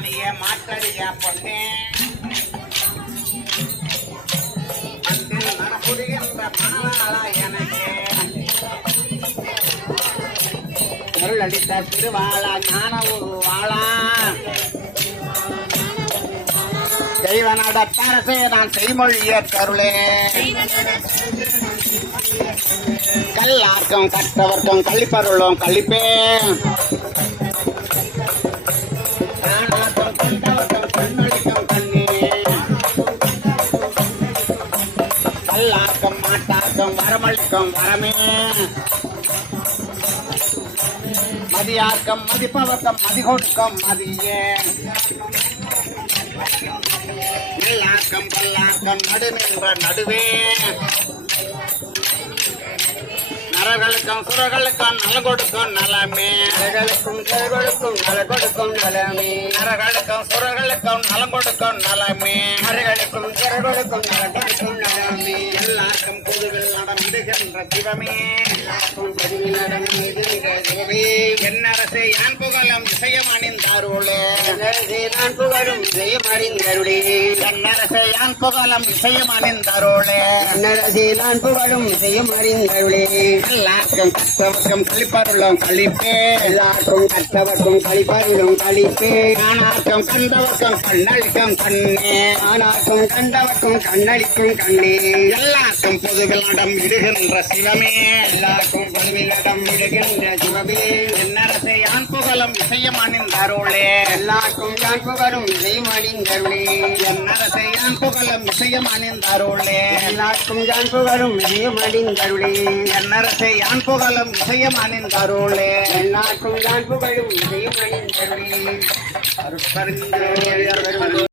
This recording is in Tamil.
மணிய மாற்றறிய பொண்ணே? மண்ணில் மனமுடிகின்ற எனக்கு. அருள் அளித்த திருவாளா ஞான உருவாளா தெய்வ நடத்தரசே நான் செய்மொழிய கருளே கல்லாக்கம் கற்றவர்க்கம் கழிப்பருளும் கழிப்பே கல்லாக்கம் வரமளிக்கும் வரமே. மதியாக்கம் மதிப்பவக்கம் மதிகொடுக்கம் மதியே. நெல்லாக்கம் பல்லாக்கம் நடுநின்ற நடுவே. நரகளுக்கும் சுரகளுக்கும் நல கொடுக்கும் நலமே. நரகளுக்கும் சுரகளுக்கும் நல கொடுக்கும் நலமே. நரகளுக்கும் சுரகளுக்கும் நலம் கொடுக்கும் நலமே. நரகளுக்கும் சுரகளுக்கும் நல கொடுக்கும் நலமே. எல்லாருக்கும் பொதுவில் நடந்துகின்ற சிவமே பொதுவில் என்னரசே யான் புகழும் இசையம் அணிந்தாருளே நான் புகழும் இசையம் அணிந்தருளே என்னரசே யான் புகழும் இசையம் அணிந்தாருளே என்னரசே நான் புகழும் இசையம் அறிந்தருளே எல்லாருக்கும் கற்றவர்க்கும் கழிப்பருளும் கழிப்பே. எல்லாருக்கும் கற்றவர்க்கும் கழிப்பருளும் கழிப்பே. ஆனார்க்கும் கண்டவர்க்கும் கண்ணளிக்கும் கண்ணே. ஆனார்க்கும் கண்டவர்க்கும் கண்ணளிக்கும் கண்ணே. எல்லாருக்கும் பொதுவிலிடம் இடுகின்ற என்ற சிவமே எல்லாருக்கும் பொதுவிலிடம் விடுகின்ற சிவமே என்னரசை யான் புகழும் இசையம் அணிந்தருளே எல்லாருக்கும் யான் புகழும் இசையம் அணிந்தருளே என்னரசை யான் புகழும் இசையம் அணிந்தருளே எல்லாருக்கும் யான் புகழும் இசையம் அணிந்தருளே என்னரசை யான் புகழும் இசையம் அணிந்தருளே எல்லாருக்கும் யான் புகழும் இசையம் அணிந்தருளே அருட்பெருஞ்சோதி